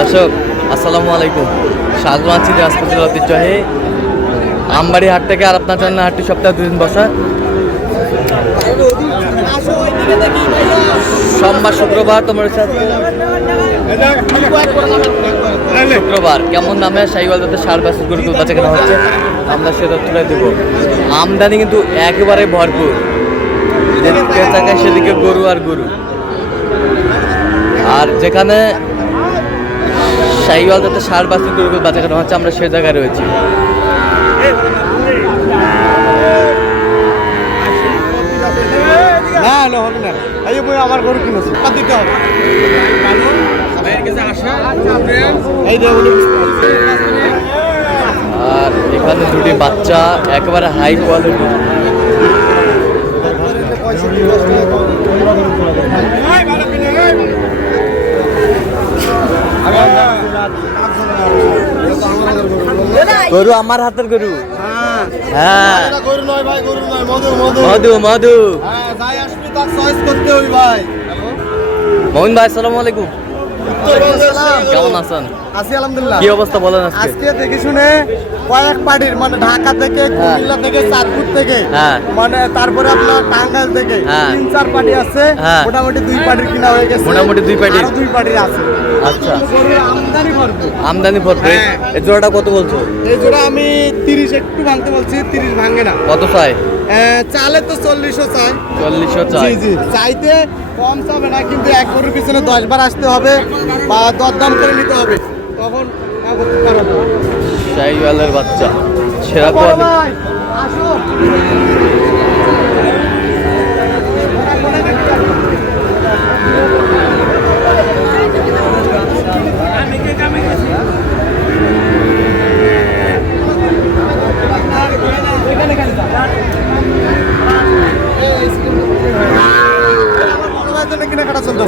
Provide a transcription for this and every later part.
দর্শক আসসালামু আলাইকুম, স্বাগত আছি দিনাজপুরের ঐতিহ্যবাহী আমবাড়ি হাট থেকে। আর আপনার জন্য হাটটি সপ্তাহে 2 দিন বসা, সোমবার শুক্রবার। তোমার শুক্রবার কেমন দামে শাহিওয়াল জাতের ষাঁড় বাছুর গরু বাচ্চা কেনা হচ্ছে আমরা সেটা তুলে দেবো। আমদানি কিন্তু একেবারে ভরপুর, যেদিকে তাকায় সেদিকে গরু আর গরু। আর যেখানে শাহিওয়াল জাতের ষাঁড় বাছুর গরু বাচ্চা কেনা হচ্ছে আমরা সে জায়গায় রয়েছি। না না হবে না, এই বই আমার গরু কিনেছে দিতে হবে। আর এখানে দুটি বাচ্চা একেবারে হাই কোয়ালিটি। গরু আমার হাতের গরু। হ্যাঁ গরু নয় ভাই, গরু নয়, মধু মধু মধু মধু। হ্যাঁ যাই আসবি তার চয়েস করতে হই ভাই। মোহন ভাই আসসালামু আলাইকুম, কেমন আছেন? আছি আলহামদুলিল্লাহ। কি অবস্থা বলেন আজকে? আজকে দেখে শুনে কয়েক পার্টির মানে ঢাকা থেকে, কুমিল্লা থেকে, চাঁদপুর থেকে, হ্যাঁ মানে তারপরে আপনার টাঙ্গাইল থেকে হ্যাঁ 3-4 পার্টি আছে। হ্যাঁ মোটামুটি 2 পার্টির কিনা হয়ে গেছে, মোটামুটি 2 পার্টি। আরো 2 পার্টির আছে। আচ্ছা, গরুর আমদানি ভরপুর। আমদানি ভরপুর। হ্যাঁ। এই জোড়াটা কত বলছো? এই জোড়া আমি 30 একটু ভাঙতে বলছি, 30 ভাঙে না। কত চাই? চালে তো 40ও চাই। 40 চাই। জি জি, চাইতে কম চাবে না, কিন্তু এক গরুর পিছনে 10 বার আসতে হবে বা দরদাম করে নিতে হবে, তখন করতে পারবে। শাহিওয়ালের বাচ্চা সেরা বড় কোয়ালিটি। ভাই, আসো।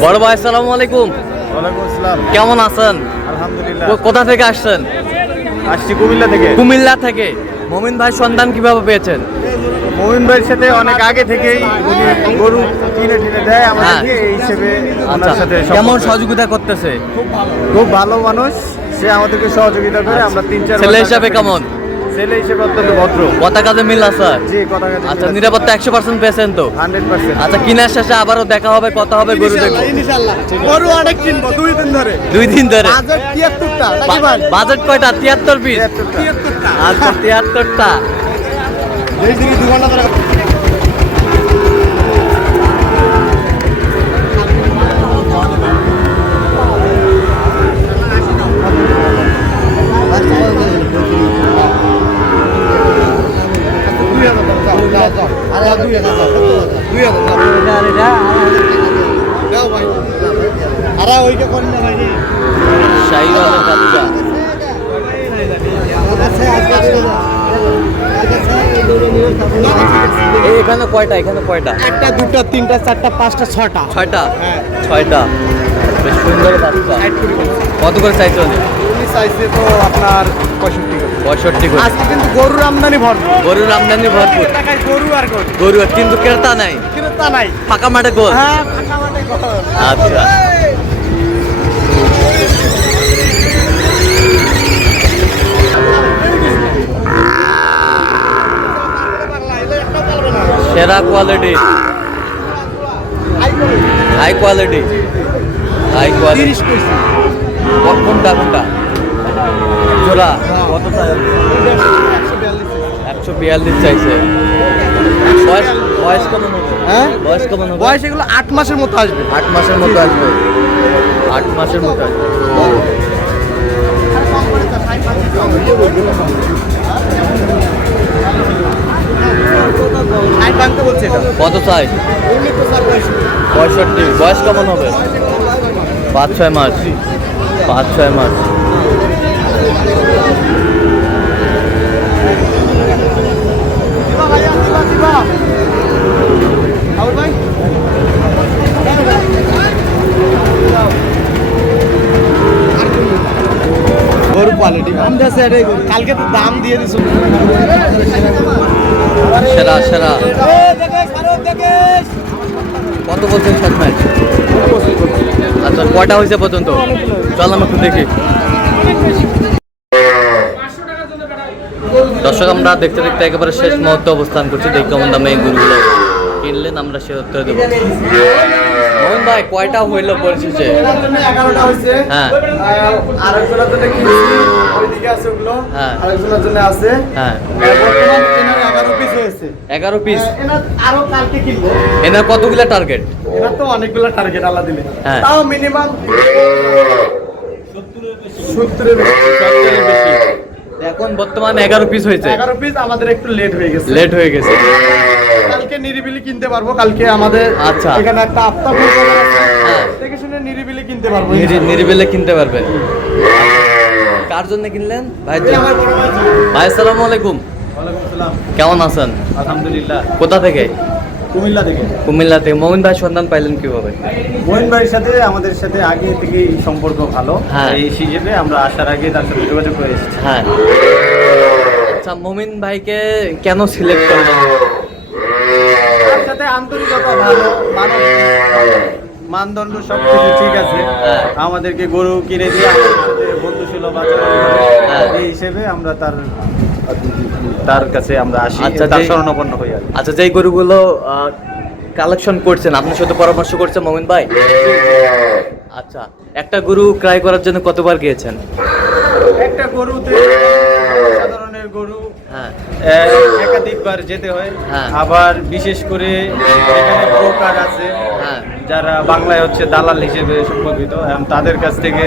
বড় ভাই আসসালামু আলাইকুম, ওয়ালাইকুম আসসালাম। কেমন আছেন? আলহামদুলিল্লাহ। কোথা থেকে আসছেন? আসছি কুমিল্লা থেকে। কুমিল্লা থেকে। মমিন ভাই সন্ধান কিভাবে পেয়েছেন? মমিন ভাইয়ের সাথে অনেক আগে থেকেই উনি গরু কিনে টিনে দেয় আমাদেরকে, এই হিসেবে ওনার সাথে কেমন সহযোগিতা করতেছে? খুব ভালো মানুষ, সে আমাদেরকে সহযোগিতা করে। আমরা 3-4 ছেলে হিসাবে কেমন? ছেলে হিসেবে অত্যন্ত ভদ্র। কথা কাজে মিল আছে? জি, কথা কাজে আচ্ছা, মিল আছে। নিরাপত্তা 100% পেয়েছেন তো? 100%। আচ্ছা, কিনার শেষে আবারও দেখা হবে, কথা হবে, গরু দেখবো। ইনশাআল্লাহ গরু অনেক কিনবো 2 দিন ধরে। 2 দিন ধরে। বাজেট 73টা নাকি ভাই? বাজেট কয়টা? 73 পিস। 73টা। আচ্ছা, 73টা। এই দিকে 2 ঘন্টা ধরে। শাহিওয়ালের বাচ্চা। এই এখানে কয়টা? এখানে কয়টা? 1টা 2টা 3টা 4টা 5টা 6টা। 6টা। হ্যাঁ। 6টা। বেশ সুন্দর বাচ্চা। কত করে চাইছো? উনি চাইছে তো আপনার 65 করে। 65 করে। আজকে কিন্তু গরুর আমদানি ভরপুর। গরুর আমদানি ভরপুর। টাকায় গরু আর গরু। গরু কিন্তু ক্রেতা নাই, ক্রেতা নাই। ফাঁকা মাঠে গোল। হ্যাঁ, ফাঁকা মাঠে গোল। আচ্ছা, সেরা quality, high quality, high quality. 30 কইছি। কোনটা কোনটা? জোড়া কত চাই? 142 চাইছে। বয়স বয়স কেমন হবে? হ্যাঁ, বয়স কেমন হবে? বয়স এগুলো 8 মাসের মতো আসবে। 8 মাসের মতো আসবে। 8 মাসের মতো আসবে। আই ভাঙতে বলছে এটা। কত চাই? উনি তো স্যার 65। বয়স কেমন হবে? 5-6 মাস। 5-6 মাস। গরু কোয়ালিটি কালকে তো দাম দিয়ে দিছো। সেরা সেরা। কত বলছেন শেষ ম্যাচ? প্রস্তুত করছি। আচ্ছা কয়টা হয়েছে পর্যন্ত? চল আমরা একটু দেখি। দর্শক আমরা দেখতে দেখতে একেবারে শেষ মুহূর্তে অবস্থান করছি। দেখি কেমন দামে এই গরুগুলো কিনলেন, আমরা সে উত্তর দেবো। মোহন ভাই কয়টা হইলো পরিশেষে? এটার জন্য 11টা হয়েছে। হ্যাঁ। আরেকজনের জন্য কিনছি, ওইদিকে আছে ওগুলো। হ্যাঁ। আরেকজনের জন্য আছে। হ্যাঁ বর্তমান এনার 11 পিস হয়েছে। 11 পিস। এনার আরো কালকে কিনবো। এনার কতগুলা টার্গেট? এনার তো অনেকগুলো টার্গেট আল্লাহ দিলে। হ্যাঁ। তাও মিনিমাম 70-এর বেশি। এখন বর্তমানে 11 পিস হয়েছে। 11 পিস আমাদের একটু লেট হয়ে গেছে। লেট হয়ে গেছে। কালকে নিরিবিলি কিনতে পারবো। কালকে আমাদের আচ্ছা। এখানে একটা আফতাব বাজার আছে। হ্যাঁ। দেখে শুনে নিরিবিলি কিনতে পারবো। নিরিবিলে কিনতে পারবে। কার জন্য কিনলেন? ভাই এই আমার বড় ভাই। ভাই আসসালামু আলাইকুম, ওয়ালাইকুম আসসালাম। কেমন আছেন? আলহামদুলিল্লাহ। কোথা থেকে? কুমিল্লা থেকে। কুমিল্লা থেকে। মোমিন ভাই সন্ধান পাইলেন কিভাবে? মোহিন ভাইয়ের সাথে আমাদের সাথে আগে থেকেই সম্পর্ক ভালো। হ্যাঁ। এই হিসেবে আমরা আসার আগে তার সাথে যোগাযোগ করে এসেছি। হ্যাঁ। আচ্ছা মোমিন ভাইকে কেন সিলেক্ট করলেন? তার সাথে আন্তরিকতা ভালো, মানদণ্ড সব কিছু ঠিক আছে। হ্যাঁ। আমাদেরকে গরু কিনে দিয়ে আমাদের সাথে বন্ধুসুলভ আচরণ করে। হ্যাঁ। এই হিসেবে আমরা তার কাছে আমরা আসি, আচ্ছা, তার যে- শরণাপন্ন হই আর কি। আচ্ছা যেই গরুগুলো কালেকশন করছেন আপনার সাথে পরামর্শ করছে মোমিন ভাই? আচ্ছা একটা গরু ক্রয় করার জন্য কতবার গিয়েছেন? একটা গরুতে সাধারণের গরু হ্যাঁ। একাধিকবার যেতে হয়। হ্যাঁ। আবার বিশেষ করে এখানে ব্রোকার আছে, হ্যাঁ। যারা বাংলায় হচ্ছে দালাল হিসেবে সম্পর্কিত, এবং তাদের কাছ থেকে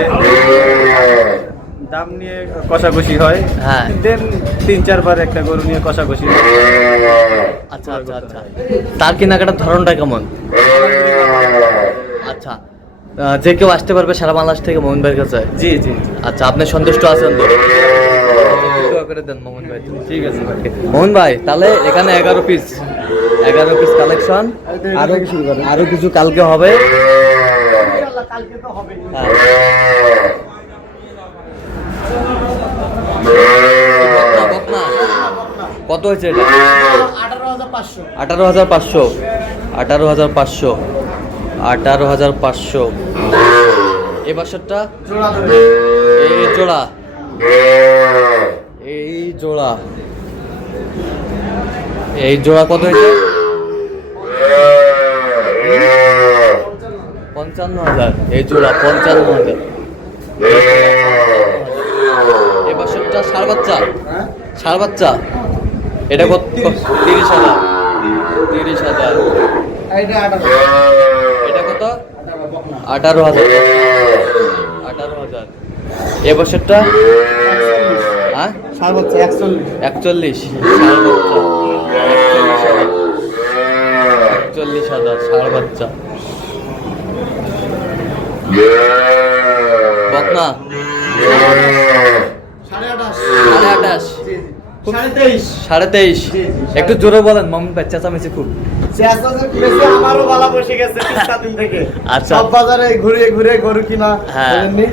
দাম নিয়ে কষাকষি হয়। হ্যাঁ। দেন 3-4 বার একটা গরু নিয়ে কষাকষি হয়। আচ্ছা আচ্ছা আচ্ছা তার কেনাকাটার ধরনটা কেমন? আচ্ছা যে কেউ আসতে পারবে সারা বাংলাদেশ থেকে মোমিন ভাইয়ের কাছে? জি জি আচ্ছা আপনি সন্তুষ্ট আছেন তো? দোয়া করে দেন মোমিন ভাই। ঠিক আছে ভাই। মোহন ভাই তাহলে এখানে 11 পিস কালেকশন, আরো কিছু কালকে হবে। ইনশাআল্লাহ কালকে তো হবে। হ্যাঁ। বকনা, কত হয়েছে এটা? 18,500। 18,500। 18,500। 18,500। এই বাসরটা জোড়া ধরে। এই জোড়া, এই জোড়া, এই জোড়া কত হয়েছে? 55,000। এই জোড়া 55,000। এই বাসরটা ষাঁড় বাচ্চা, হ্যাঁ? ষাঁড় বাচ্চা। এটা কত? 30,000। 30,000। এইটা 18,000। এটা কত? বকনা। 18,000। 18,000। এ বছরটা হ্যাঁ 41। 41। ষাঁড় বাচ্চা 41,000 ষাঁড় বাচ্চা। বকনা 28,500। 23,500। একটু জোরে বলেন মামুন ভাই, চেঁচামেচি খুব। আমারও গলা বসে গেছে 3-4 দিন থেকে। আচ্ছা। সব বাজারে ঘুরে ঘুরে গরু কিনা। হ্যাঁ। জানেননি?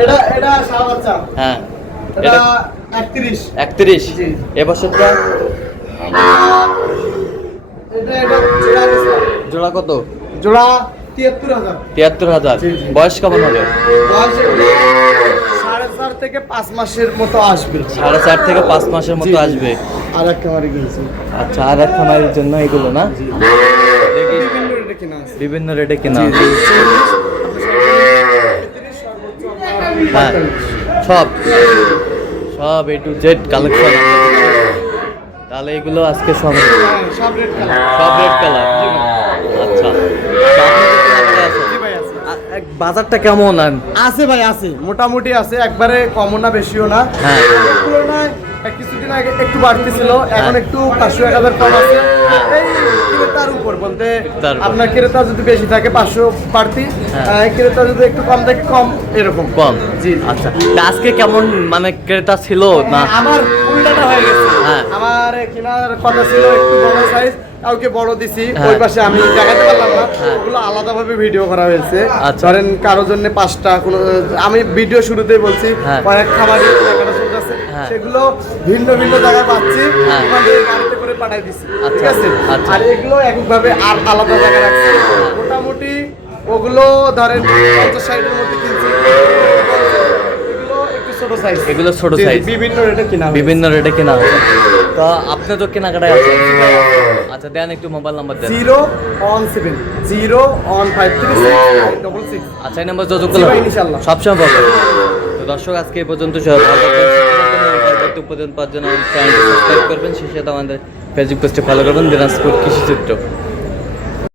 এটা ষাঁড় বাচ্চা। হ্যাঁ এটা এটা 31। 31। জি। এ বছরটা এটা জোড়া নিছিলাম। জোড়া কত? জোড়া 73,000। 73,000। জি, জি। বয়স কেমন হবে? বয়স এগুলো 4.5 থেকে 5 মাসের মতো আসবে। 4.5 থেকে 5 মাসের মতো জি, জি। আসবে। আর এক খামারে কিনছি। আচ্ছা আর এক খামারের জন্য এগুলো না? দেখি বিভিন্ন রেটে কিনা আছে। বিভিন্ন রেটে কেনা। জি, জি। হ্যাঁ সব সব A to Z কালেকশন। তাহলে এগুলো আজকে সব হ্যাঁ, সব রেট কালার। সব রেড কালার। আচ্ছা তো আপনি তো কেনাকাটায় আছেন। জি ভাই আছে। বাজারটা কেমন? আছে ভাই আছে, মোটামুটি আছে, একবারে কমও না বেশিও না। হ্যাঁ। তুলনায় কিছুদিন আগে একটু বাড়তি ছিল, এখন হ্যাঁ। একটু 500-1000 কম আছে। হ্যাঁ। এই ক্রেতার উপর বলতে ক্রেতার উপর। আপনার ক্রেতা যদি বেশি থাকে 500 বাড়তি, হ্যাঁ। ক্রেতা যদি একটু কম থাকে কম, এরকম কম। জি জি। আচ্ছা তা আজকে কেমন মানে ক্রেতা ছিল না? আমার উল্টাটা হয়ে গেছে। হ্যাঁ। আমার কেনার কথা ছিল একটু বড় সাইজ, কাউকে বড় দিছি, হ্যাঁ। ওই পাশে আমি দেখাতে পারলাম না। হ্যাঁ। ওগুলো আলাদাভাবে ভিডিও করা হয়েছে। আচ্ছা। ধরেন কারোর জন্য 5টা, কোনো আমি ভিডিও শুরুতেই বলছি হ্যাঁ। কয়েক খামারে কেনাকাটা চলতেছে, হ্যাঁ। সেগুলো ভিন্ন ভিন্ন জায়গায় পাচ্ছি, হ্যাঁ। ওখান থেকে গাড়িতে করে পাঠাই দিচ্ছি। ঠিক আচ্ছা, আছে? আচ্ছা। আর এগুলো এককভাবে আর আলাদা জায়গায় রাখছি। মোটামুটি ওগুলো ধরেন 50-60 এর মধ্যে কিনছি। এগুলো একটু ছোট সাইজ। এগুলো ছোট size। বিভিন্ন রেটে কিনা হয়েছে। বিভিন্ন রেটে কেনা হচ্ছে। তো আপনি তো কেনাকাটায় আছেন। আচ্ছা দেন একটু মোবাইল নাম্বার দেন। 017 01536 আচ্ছা এই নাম্বার যোগাযোগ করলে জি ভাই, ইনশাআল্লাহ। সবসময় পাবেন। তো দর্শক আজকে এই পর্যন্ত সবাই ভালো থাকবেন, সুস্থ থাকবেন, পরবর্তী উপদেশ পাওয়ার জন্য চ্যানেলটি সাবস্ক্রাইব করবেন, সেই সাথে আমাদের ফেসবুক পেজটি ফলো করবেন দিনাজপুর কৃষি চিত্র।